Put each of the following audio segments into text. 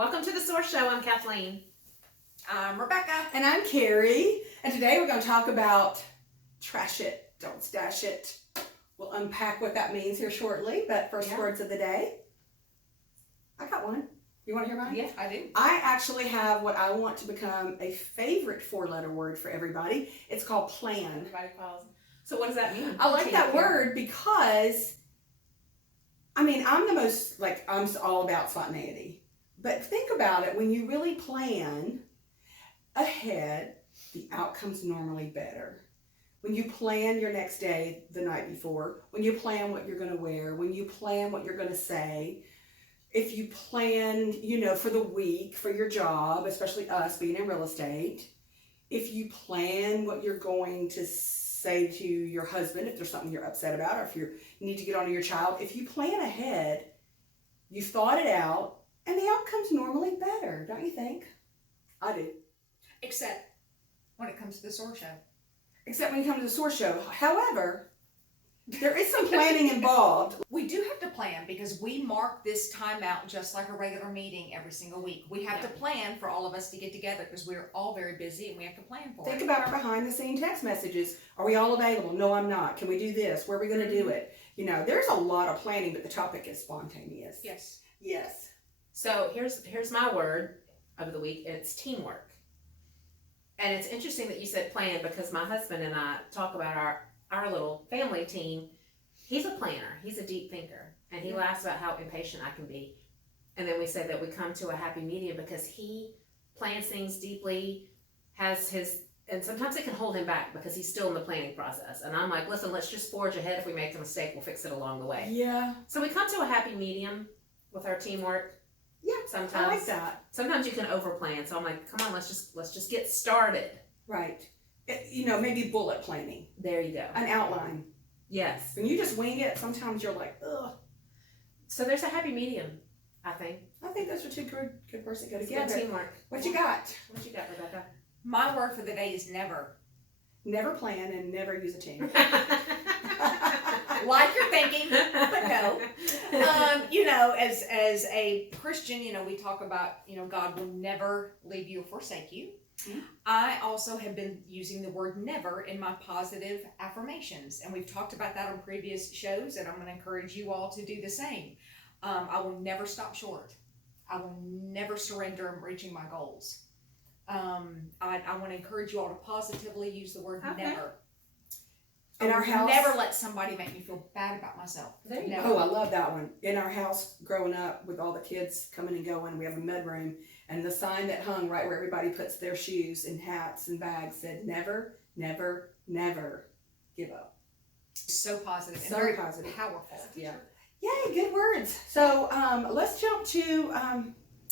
Welcome to the SOAR Show. I'm Kathleen. I'm Rebecca. And I'm Carrie. And today we're going to talk about trash it, don't stash it. We'll unpack what that means here shortly, but first words of the day. I got one. You want to hear mine? Yeah, I do. I actually have what I want to become a favorite four-letter word for everybody. It's called plan. Everybody calls. So what does that mean? I like that word because, I'm all about spontaneity. But think about it, when you really plan ahead, the outcome's normally better. When you plan your next day the night before, when you plan what you're going to wear, when you plan what you're going to say, if you plan, for the week, for your job, especially us being in real estate, if you plan what you're going to say to your husband, if there's something you're upset about, or if you need to get on to your child, if you plan ahead, you've thought it out, and the outcome's normally better, don't you think? I do. Except when it comes to the SOAR Show. Except when you come to the SOAR Show. However, there is some planning involved. We do have to plan because we mark this time out just like a regular meeting every single week. We have to plan for all of us to get together because we're all very busy and we have to plan for it. Think about our behind-the-scenes text messages. Are we all available? No, I'm not. Can we do this? Where are we going to do it? There's a lot of planning, but the topic is spontaneous. Yes. Yes. So here's my word of the week. It's teamwork. And it's interesting that you said plan because my husband and I talk about our little family team. He's a planner. He's a deep thinker. And he laughs about how impatient I can be. And then we say that we come to a happy medium because he plans things deeply, and sometimes it can hold him back because he's still in the planning process. And I'm like, listen, let's just forge ahead. If we make a mistake, we'll fix it along the way. Yeah. So we come to a happy medium with our teamwork. Yeah, sometimes I like that. Sometimes you can overplan. So I'm like, come on, let's just get started. Right. Maybe bullet planning. There you go. An outline. Yes. When you just wing it, sometimes you're like, ugh. So there's a happy medium, I think. I think those are two good words that go It's together. good teamwork. What you got? What you got, Rebecca? My word for the day is never. Never plan and never use a team. Like you're thinking, but no. As a Christian, we talk about, God will never leave you or forsake you. Mm-hmm. I also have been using the word never in my positive affirmations, and we've talked about that on previous shows, and I'm going to encourage you all to do the same. I will never stop short. I will never surrender in reaching my goals. I want to encourage you all to positively use the word never. In our house, never let somebody make me feel bad about myself. Never. Oh, I love that one. In our house, growing up with all the kids coming and going, we have a mudroom, and the sign that hung right where everybody puts their shoes and hats and bags said, "Never, never, never give up." So positive. So and very positive. Powerful. Yeah. Yay, good words. So let's jump to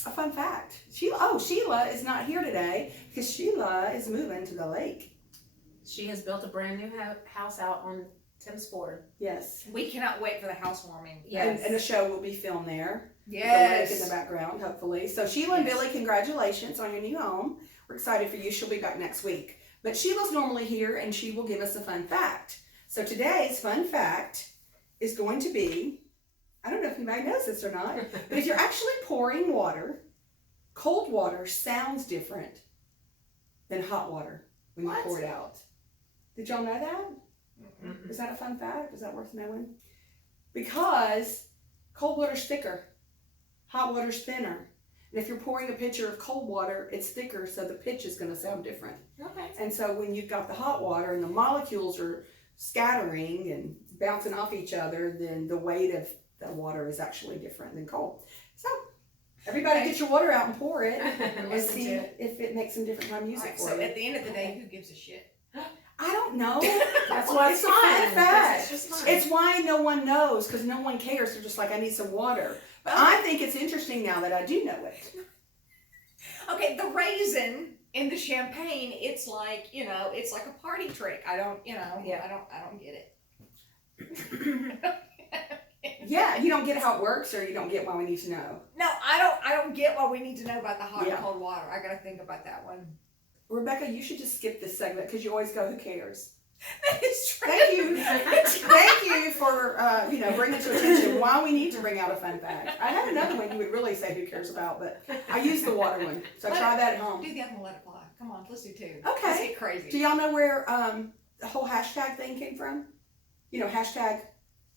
a fun fact. Sheila is not here today because Sheila is moving to the lake. She has built a brand new house out on Tim's Ford. Yes. We cannot wait for the housewarming. Yes. And the show will be filmed there. Yes. The lake in the background, hopefully. So Sheila and Billy, congratulations on your new home. We're excited for you. She'll be back next week. But Sheila's normally here and she will give us a fun fact. So today's fun fact is going to be, I don't know if anybody knows this or not, but if you're actually pouring water, cold water sounds different than hot water when you pour it out. Did y'all know that? Mm-hmm. Is that a fun fact? Is that worth knowing? Because cold water's thicker, hot water's thinner. And if you're pouring a pitcher of cold water, it's thicker, so the pitch is going to sound different. Okay. And so when you've got the hot water and the molecules are scattering and bouncing off each other, then the weight of the water is actually different than cold. So everybody get your water out and pour it and see if it makes some different kind of music for you. So at the end of the day, who gives a shit? I don't know. That's why it's a fun fact. It's why no one knows, because no one cares. They're just like, I need some water. But I think it's interesting now that I do know it. Okay, the raisin in the champagne, it's like a party trick. I don't get it. Yeah, you don't get how it works, or you don't get why we need to know. No, I don't get why we need to know about the hot and cold water. I gotta think about that one. Rebecca, you should just skip this segment because you always go, who cares? That is true. Thank you. Thank you for, bringing to attention why we need to bring out a fun fact. I had another one you would really say who cares about, but I used the water one. So try that at home. Do the other one, let it fly. Come on, let's do two. Okay. Let's get crazy. Do y'all know where the whole hashtag thing came from? Hashtag.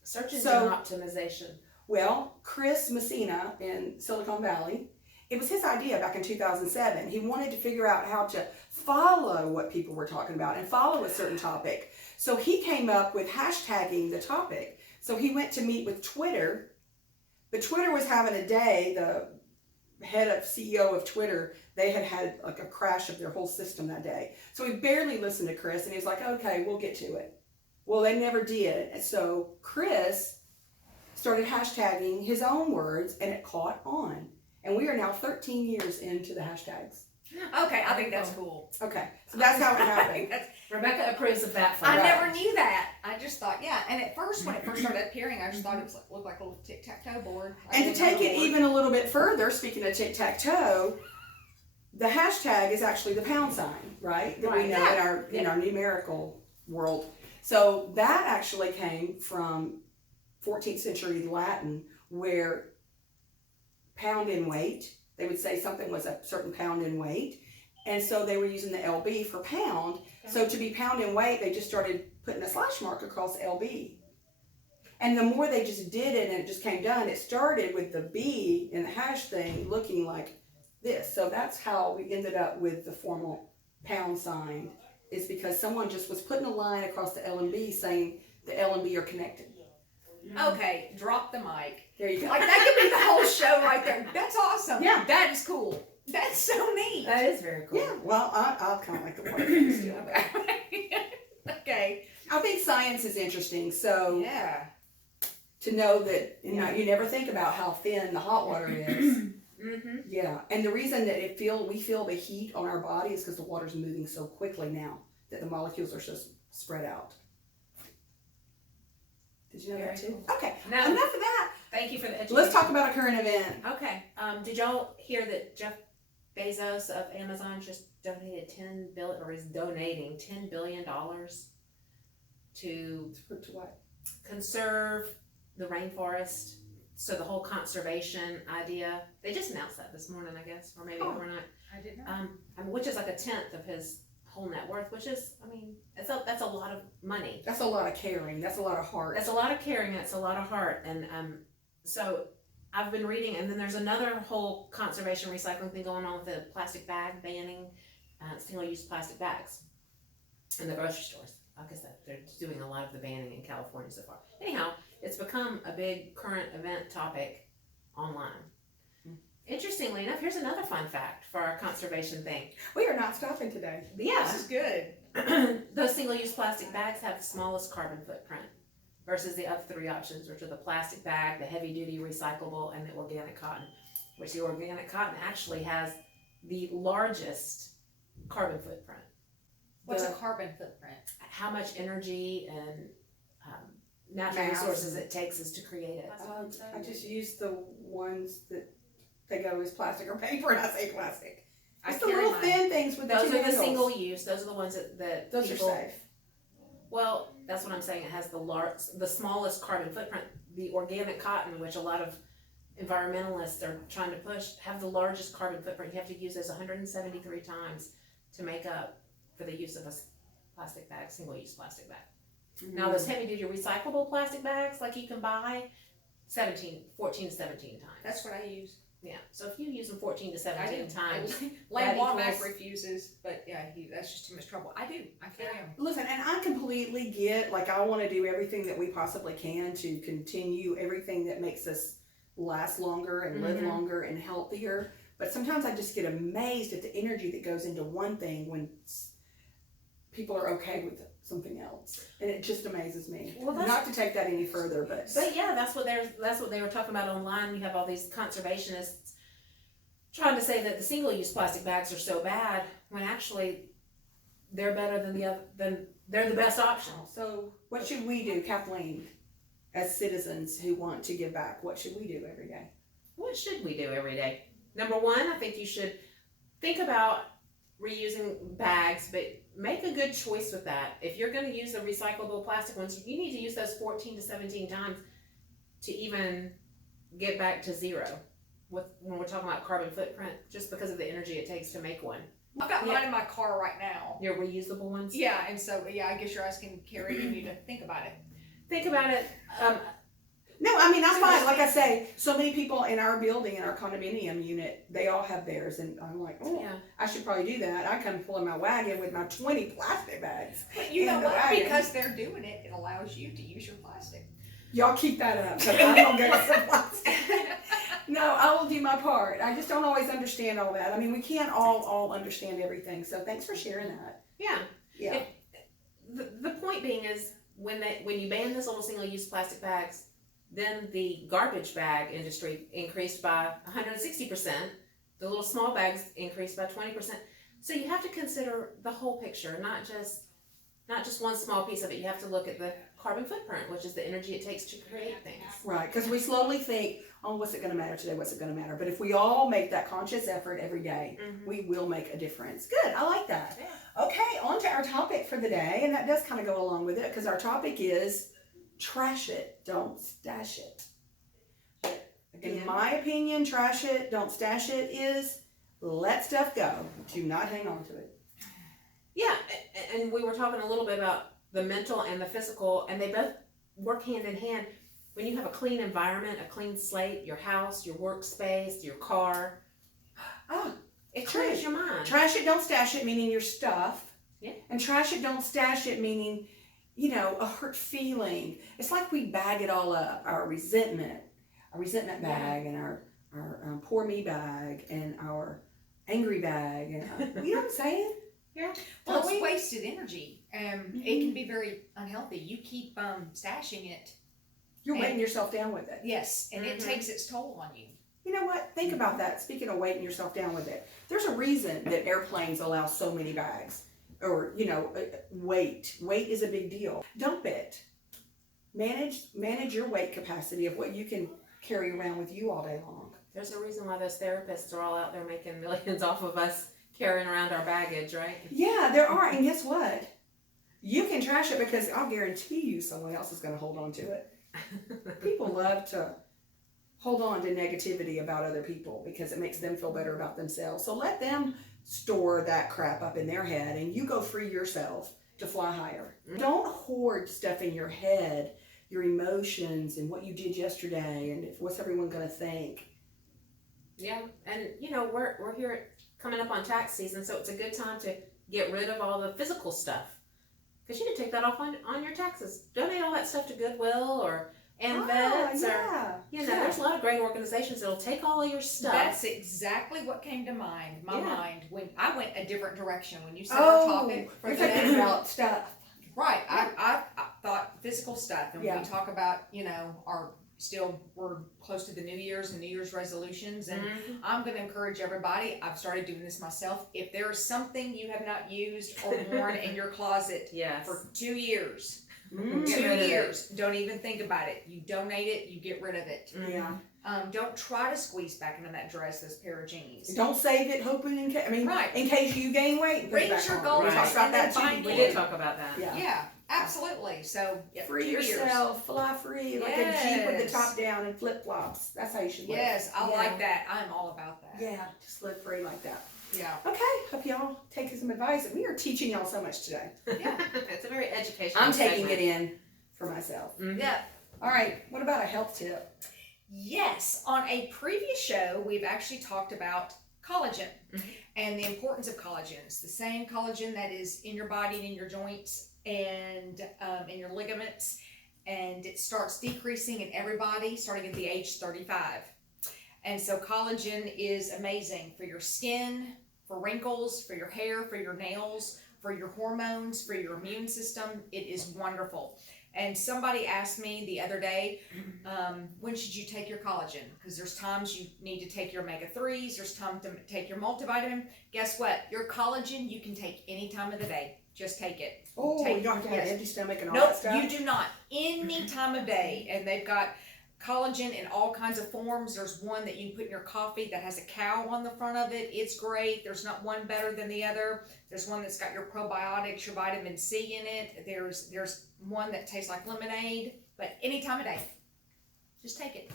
Search engine So- optimization. Well, Chris Messina in Silicon Valley, it was his idea back in 2007. He wanted to figure out how to follow what people were talking about and follow a certain topic. So he came up with hashtagging the topic. So he went to meet with Twitter, but Twitter was having a day. The head of CEO of Twitter, they had like a crash of their whole system that day. So he barely listened to Chris, and he was like, okay, we'll get to it. Well, they never did. And so Chris started hashtagging his own words, and it caught on. And we are now 13 years into the hashtags. Okay, I think that's cool. Okay, so that's how it I happened. think that's- Rebecca approves of that. I Right. never knew that. I just thought, yeah. And at first, when it first started appearing, I just thought it was looked like a little tic-tac-toe board. And to take it even a little bit further, speaking of tic-tac-toe, the hashtag is actually the pound sign, right? That we Right. know in our numerical world. So that actually came from 14th century Latin, where pound in weight, they would say something was a certain pound in weight. And so they were using the LB for pound. So to be pound in weight, they just started putting a slash mark across LB. And the more they just did it and it just came done, it started with the B in the hash thing looking like this. So that's how we ended up with the formal pound sign, is because someone just was putting a line across the L and B saying the L and B are connected. Okay, drop the mic. There you go. Like that could be the whole show right there. That's awesome. Yeah. That is cool. That's so neat. That is very cool. Yeah, well, I'll kind of like the water things too. Okay. I think science is interesting. So Yeah. to know that you never think about how thin the hot water is. Mm-hmm. Yeah, and the reason that we feel the heat on our body is because the water's moving so quickly now that the molecules are so spread out. Did you know that Very too? cool. Okay, Now, enough of that. thank you for the education. Let's talk about a current event. Okay. Did y'all hear that Jeff Bezos of Amazon just donated is donating $10 billion to To what? conserve the rainforest? So the whole conservation idea, they just announced that this morning, I guess, or maybe overnight. I didn't know. Which is like a tenth of his whole net worth, which is, that's a lot of money. That's a lot of caring. That's a lot of heart. That's a lot of caring. That's a lot of heart. And so I've been reading, and then there's another whole conservation recycling thing going on with the plastic bag banning, single-use plastic bags in the grocery stores. Like I said, they're doing a lot of the banning in California so far. Anyhow, it's become a big current event topic online. Interestingly enough, here's another fun fact for our conservation thing. We are not stopping today. Yeah, This is good. those single-use plastic bags have the smallest carbon footprint versus the other three options, which are the plastic bag, the heavy-duty recyclable, and the organic cotton, which the organic cotton actually has the largest carbon footprint. What's The- a carbon footprint? How much energy and natural Mass. resources it takes us to create it. I just use the ones that they go as plastic or paper, and I say plastic. I It's the carry little mine. thin things with the Those two are the handles. single use. Those are the ones that Those people, are safe. Well, that's what I'm saying. It has the smallest carbon footprint. The organic cotton, which a lot of environmentalists are trying to push, have the largest carbon footprint. You have to use those 173 times to make up for the use of a plastic bag, single-use plastic bag. Now, those heavy-duty recyclable plastic bags, like you can buy, 14 to 17 times. That's what I use. Yeah. So if you use them 14 to 17 times, Lane that Womack equals- refuses, but yeah, that's just too much trouble. I do. I carry them. Listen, and I completely get, like, I want to do everything that we possibly can to continue everything that makes us last longer and live Mhm. longer and healthier. But sometimes I just get amazed at the energy that goes into one thing when people are okay with something else, and it just amazes me. Well, that's- Not to take that any further, but yeah, that's what they were talking about online. You have all these conservationists trying to say that the single-use plastic bags are so bad when actually they're better than they're the best option. So what should we do, Kathleen, as citizens who want to give back? What should we do every day? What should we do every day? Number one, I think you should think about reusing bags, but make a good choice with that. If you're going to use the recyclable plastic ones, you need to use those 14 to 17 times to even get back to zero. When we're talking about carbon footprint, just because of the energy it takes to make one. I've got mine in my car right now. Your reusable ones? Yeah, and so I guess you're asking Carrie and you to think about it. Think about it. No, I mean, I'm fine. Like I say, so many people in our building, in our condominium unit, they all have theirs. And I'm like, oh, Yeah. I should probably do that. I come pulling my wagon with my 20 plastic bags. But you in know the what? wagon. Because they're doing it, it allows you to use your plastic. Y'all keep that up. 'Cause I'm going to get some plastic. No, I will do my part. I just don't always understand all that. I mean, we can't all understand everything. So thanks for sharing that. Yeah. Yeah. The point being is when you ban this little single-use plastic bags, then the garbage bag industry increased by 160%. The little small bags increased by 20%. So you have to consider the whole picture, not just one small piece of it. You have to look at the carbon footprint, which is the energy it takes to create things. Right, because we slowly think, oh, what's it going to matter today? What's it going to matter? But if we all make that conscious effort every day, we will make a difference. Good, I like that. Yeah. Okay, on to our topic for the day, and that does kind of go along with it because our topic is trash it, don't stash it. In my opinion, trash it, don't stash it is let stuff go. Do not hang on to it. Yeah, and we were talking a little bit about the mental and the physical, and they both work hand in hand. When you have a clean environment, a clean slate, your house, your workspace, your car, it clears your mind. Trash it, don't stash it, meaning your stuff. Yeah. And trash it, don't stash it, meaning, a hurt feeling. It's like we bag it all up. Our resentment bag, and our poor me bag, and our angry bag, and you know what I'm saying? Yeah. Well, it's wasted energy. It can be very unhealthy. You keep stashing it. You're weighing yourself down with it. Yes, and it takes its toll on you. You know what? Think about that. Speaking of weighting yourself down with it, there's a reason that airplanes allow so many bags. Or, weight. Weight is a big deal. Dump it. Manage your weight capacity of what you can carry around with you all day long. There's a reason why those therapists are all out there making millions off of us carrying around our baggage, right? Yeah, there are. And guess what? You can trash it because I'll guarantee you someone else is going to hold on to it. People love to hold on to negativity about other people because it makes them feel better about themselves. So let them store that crap up in their head and you go free yourself to fly higher. Don't hoard stuff in your head, your emotions and what you did yesterday and what's everyone going to think. Yeah, and we're here coming up on tax season, so it's a good time to get rid of all the physical stuff. Because you can take that off on your taxes. Donate all that stuff to Goodwill or vets there's a lot of great organizations that'll take all of your stuff. That's exactly what came to mind. Mind when I went a different direction when you said our topic for you're the talking about stuff. Right. I thought physical stuff, and when we talk about we're close to the New Year's and New Year's resolutions, and I'm going to encourage everybody. I've started doing this myself. If there is something you have not used or worn in your closet for 2 years. 2 years. Don't even think about it. You donate it. You get rid of it. Yeah. Don't try to squeeze back into that dress, those pair of jeans. Don't save it, hoping in case you gain weight. Reach your goals. We talked about that too. We did talk about that. Yeah, absolutely. So free 2 yourself, fly free, like a Jeep with the top down and flip flops. That's how you should live. Yes, I like that. I'm all about that. Yeah, just live free like that. Yeah. Okay, hope y'all take some advice. We are teaching y'all so much today. Yeah. It's a very educational I'm taking segment. it in for myself. Yeah. All right, what about a health tip? Yes, on a previous show, we've actually talked about collagen and the importance of collagen. It's the same collagen that is in your body and in your joints and in your ligaments, and it starts decreasing in everybody starting at the age 35. And so collagen is amazing for your skin, for wrinkles, for your hair, for your nails, for your hormones, for your immune system. It is wonderful. And somebody asked me the other day, when should you take your collagen? Because there's times you need to take your omega-3s, there's time to take your multivitamin. Guess what? Your collagen you can take any time of the day. Just take it. Oh, you don't have to have an empty stomach and all nope, that stuff? You do not. Any time of day. And they've got collagen in all kinds of forms. There's one that you can put in your coffee that has a cow on the front of it. It's great. There's not one better than the other. There's one that's got your probiotics, your vitamin C in it. There's one that tastes like lemonade, but any time of day, just take it.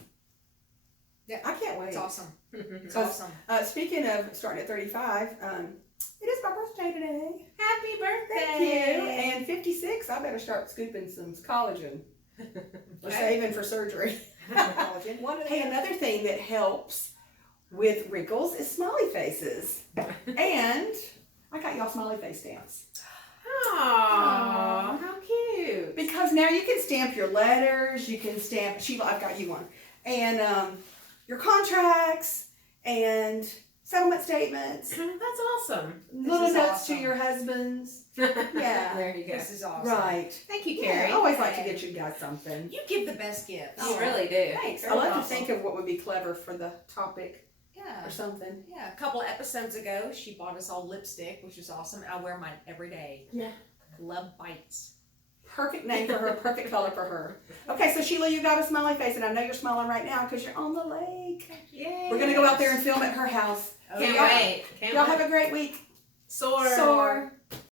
Yeah, I can't wait. it's awesome. It's Cause- awesome. Speaking of starting at 35, it is my birthday today. Happy birthday! Thank you. And 56, I better start scooping some collagen. We're Okay. saving for surgery. Collagen. Hey, another thing that helps with wrinkles is smiley faces. And I got y'all smiley face stamps. Aww, how cute. Because now you can stamp your letters, you can stamp, Sheila, I've got you one. And your contracts and settlement statements, That's awesome. little is notes awesome. to your husbands. Yeah. There you go. This is awesome. Right. Thank you, Yeah, Carrie. I always like to get you guys something. You give the best gifts. You really do. Thanks. I love to Awesome. think of what would be clever for the topic Yeah. or something. Yeah, a couple of episodes ago, she bought us all lipstick, which is awesome. I wear mine every day. Yeah. Love bites. Perfect name for her, perfect color for her. Okay, so Sheila, you got a smiley face, and I know you're smiling right now because you're on the lake. Yay. We're gonna go out there and film at her house. Can't y'all- wait. Can't Y'all wait. have a great week. SOAR.